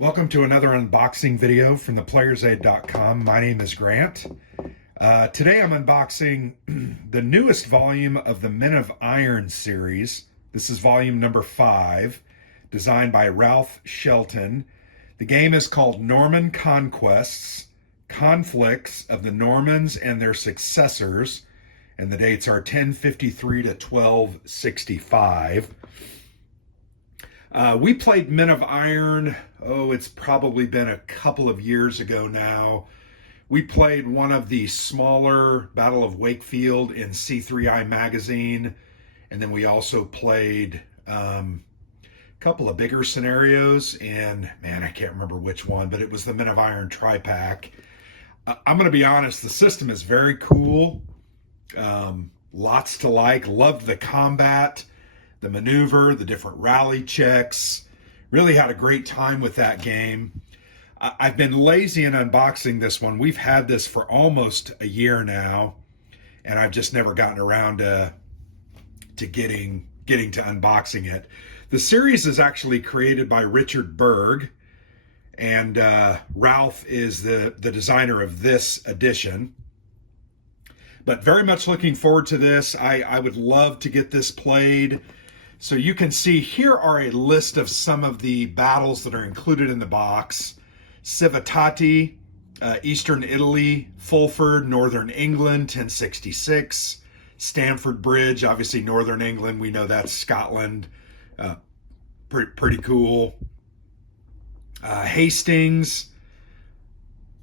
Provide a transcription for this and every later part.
Welcome to another unboxing video from theplayersaid.com. My name is Grant. Today I'm unboxing the newest volume of the Men of Iron series. This is volume number 5, designed by Ralph Shelton. The game is called Norman Conquests, Conflicts of the Normans and Their Successors, and the dates are 1053 to 1265. We played Men of Iron, it's probably been a couple of years ago now. We played one of the smaller Battle of Wakefield in C3I magazine, and then we also played a couple of bigger scenarios in, man, I can't remember which one, but it was the Men of Iron tri-pack. I'm going to be honest, the system is very cool. Lots to like. Loved the combat, the maneuver, the different rally checks. Really had a great time with that game. I've been lazy in unboxing this one. We've had this for almost a year now, and I've just never gotten around to getting to unboxing it. The series is actually created by Richard Berg, and Ralph is the designer of this edition. But very much looking forward to this. I would love to get this played. So you can see here are a list of some of the battles that are included in the box. Civitate, Eastern Italy, Fulford, Northern England, 1066. Stamford Bridge, obviously Northern England, we know that's Scotland. Pretty cool. Hastings,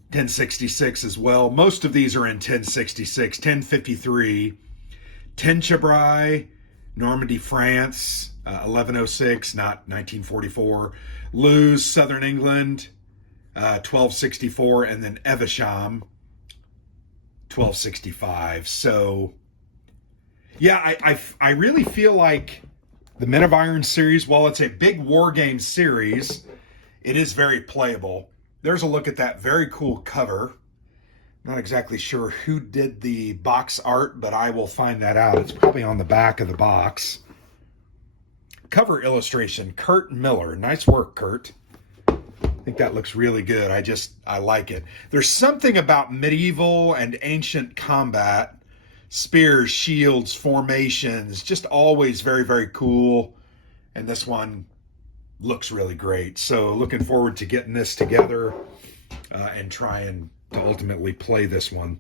1066 as well. Most of these are in 1066. 1053. Tenchebrai, Normandy, France, 1106, not 1944. Lewes, Southern England, 1264, and then Evesham, 1265. So, yeah, I really feel like the Men of Iron series, while it's a big war game series, it is very playable. There's a look at that very cool cover. Not exactly sure who did the box art, but I will find that out. It's probably on the back of the box. Cover illustration, Kurt Miller. Nice work, Kurt. I think that looks really good. I like it. There's something about medieval and ancient combat, spears, shields, formations, just always very, very cool. And this one looks really great. So looking forward to getting this together and trying to ultimately play this one.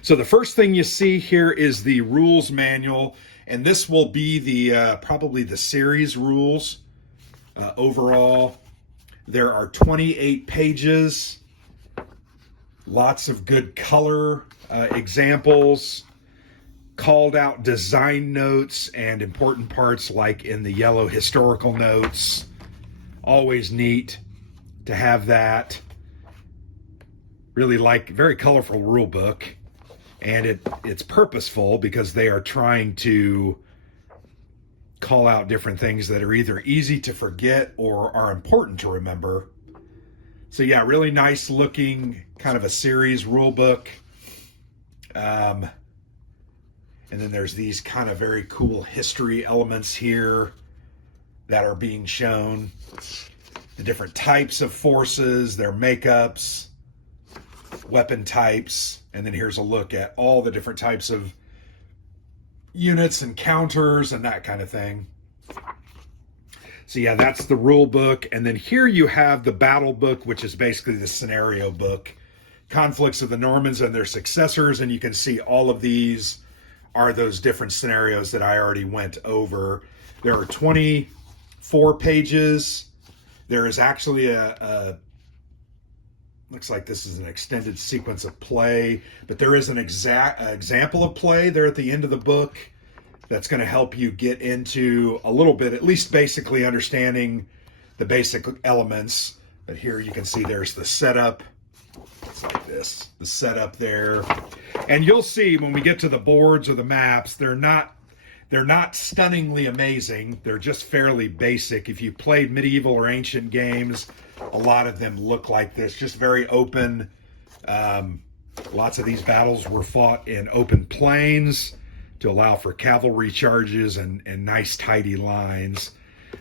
So the first thing you see here is the rules manual, and this will be the probably the series rules overall. There are 28 pages, lots of good color examples, called out design notes, and important parts like in the yellow historical notes. Always neat to have that. Really like, very colorful rule book, and it's purposeful because they are trying to call out different things that are either easy to forget or are important to remember. So yeah, really nice looking kind of a series rule book. And then there's these kind of very cool history elements here that are being shown. The different types of forces, their makeups, weapon types, and then here's a look at all the different types of units and counters and that kind of thing. So yeah, that's the rule book. And then here you have the battle book, which is basically the scenario book. Conflicts of the Normans and Their Successors, and you can see all of these are those different scenarios that I already went over. There are 24 pages. There is actually a looks like this is an extended sequence of play, but there is an example of play there at the end of the book that's going to help you get into a little bit, at least basically understanding the basic elements. But here you can see there's the setup. It's like this, the setup there. And you'll see when we get to the boards or the maps, they're not stunningly amazing. They're just fairly basic. If you played medieval or ancient games, a lot of them look like this, just very open. Lots of these battles were fought in open plains to allow for cavalry charges and nice tidy lines.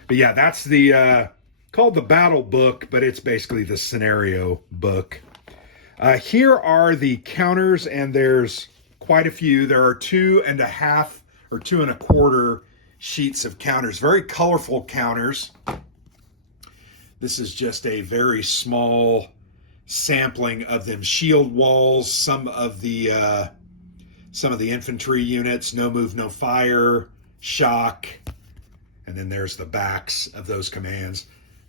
But yeah, that's the called the battle book, but it's basically the scenario book. Here are the counters, and there's quite a few. There are 2.5 or 2.25 sheets of counters, very colorful counters. This is just a very small sampling of them. Shield walls, some of the infantry units, no move, no fire, shock, and then there's the backs of those commands,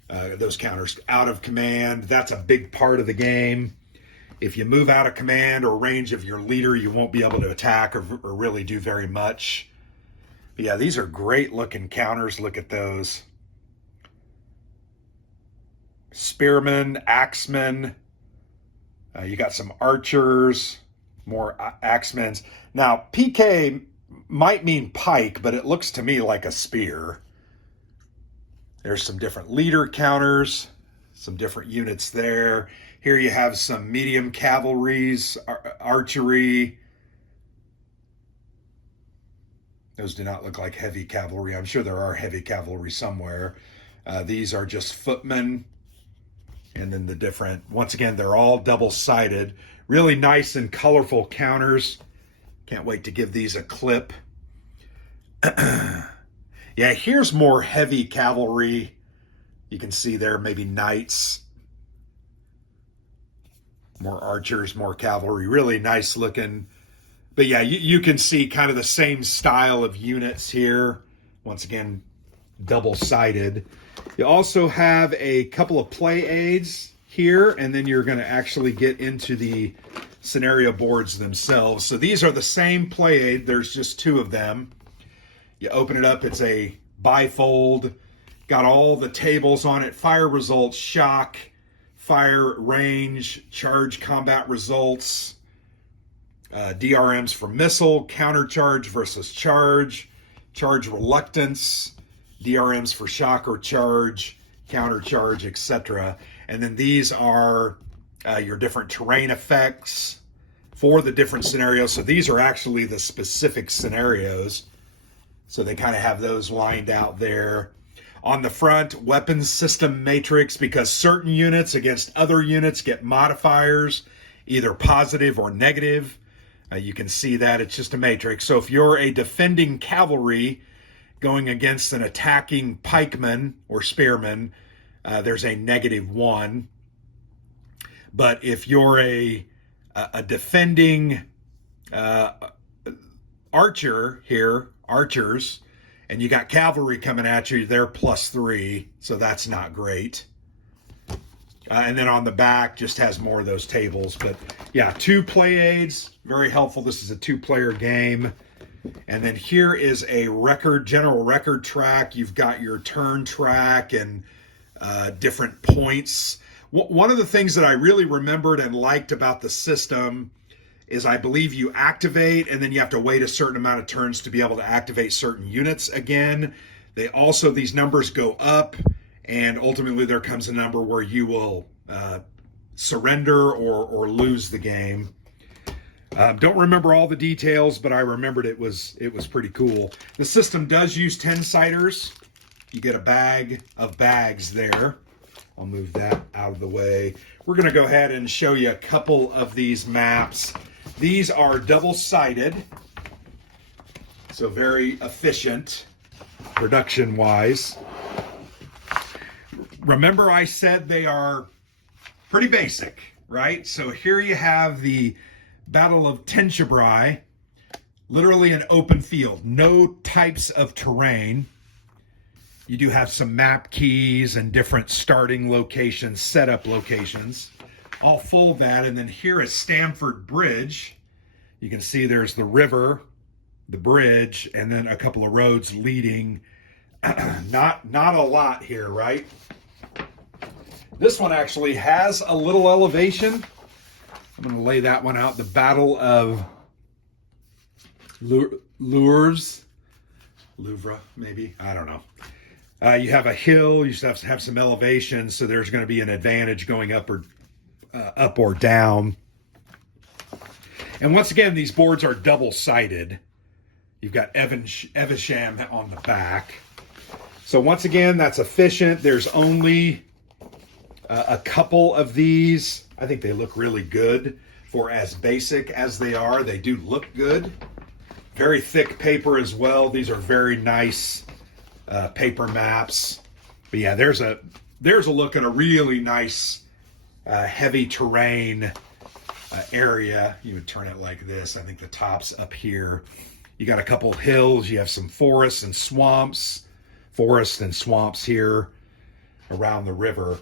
those counters. Out of command, that's a big part of the game. If you move out of command or range of your leader, you won't be able to attack or really do very much. But yeah, these are great looking counters. Look at those. Spearmen, axemen. You got some archers, more axemen. Now, PK might mean pike, but it looks to me like a spear. There's some different leader counters, some different units there. Here you have some medium cavalries, archery. Those do not look like heavy cavalry. I'm sure there are heavy cavalry somewhere. These are just footmen. And then the different, once again, they're all double-sided. Really nice and colorful counters. Can't wait to give these a clip. Yeah, here's more heavy cavalry. You can see there maybe knights. More archers, more cavalry. Really nice looking. But yeah, you can see kind of the same style of units here. Once again, double-sided. You also have a couple of play aids here, and then you're going to actually get into the scenario boards themselves. So these are the same play aid. There's just 2 of them. You open it up, it's a bifold. Got all the tables on it. Fire results, shock, fire range, charge combat results, DRMs for missile, counter charge versus charge, charge reluctance, DRMs for shock or charge, counter charge, etc. And then these are your different terrain effects for the different scenarios. So these are actually the specific scenarios. So they kind of have those lined out there. On the front, weapons system matrix, because certain units against other units get modifiers, either positive or negative. You can see that it's just a matrix. So if you're a defending cavalry going against an attacking pikeman or spearman, there's a -1. But if you're a defending archer here, archers, and you got cavalry coming at you, they're +3, so that's not great. And then on the back just has more of those tables. But yeah, 2 play aids, very helpful. This is a 2-player game. And then here is a general record track. You've got your turn track and different points. One of the things that I really remembered and liked about the system is I believe you activate and then you have to wait a certain amount of turns to be able to activate certain units again. These numbers go up, and ultimately there comes a number where you will surrender or lose the game. Don't remember all the details, but I remembered it was pretty cool. The system does use 10-siders. You get a bag of bags there. I'll move that out of the way. We're going to go ahead and show you a couple of these maps. These are double-sided, so very efficient production-wise. Remember I said they are pretty basic, right? So here you have the Battle of Tenchebrai, literally an open field, no types of terrain. You do have some map keys and different starting locations, setup locations, all full of that. And then here is Stamford Bridge. You can see there's the river, the bridge, and then a couple of roads leading. Not a lot here, right? This one actually has a little elevation. I'm going to lay that one out. The Battle of Louvre, maybe? I don't know. You have a hill. You have to have some elevation, so there's going to be an advantage going up or down. And once again, these boards are double-sided. You've got Evesham on the back. So once again, that's efficient. There's only a couple of these. I think they look really good for as basic as they are. They do look good. Very thick paper as well. These are very nice paper maps. But yeah, there's a look at a really nice heavy terrain area. You would turn it like this. I think the top's up here. You got a couple hills. You have some forests and swamps. Forests and swamps here around the river.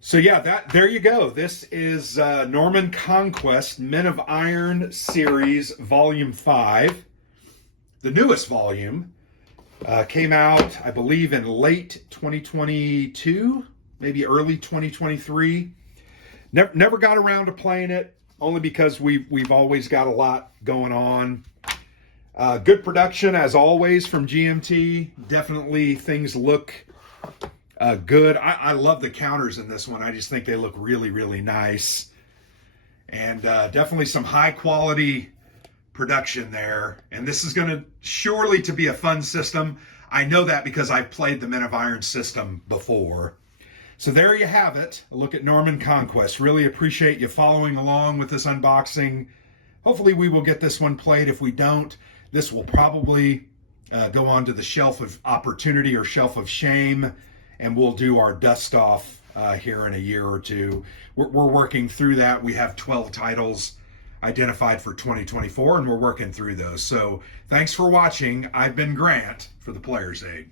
So yeah, there you go. This is Norman Conquest Men of Iron Series Volume 5. The newest volume came out, I believe, in late 2022, maybe early 2023. Never got around to playing it, only because we've always got a lot going on. Good production, as always, from GMT. Definitely things look good. I love the counters in this one. I just think they look really, really nice. And definitely some high quality production there. And this is going to surely to be a fun system. I know that because I've played the Men of Iron system before. So there you have it. A look at Norman Conquest. Really appreciate you following along with this unboxing. Hopefully we will get this one played. If we don't, this will probably go on to the shelf of opportunity or shelf of shame, and we'll do our dust off here in a year or two. We're working through that. We have 12 titles identified for 2024, and we're working through those. So thanks for watching. I've been Grant for the Player's Aid.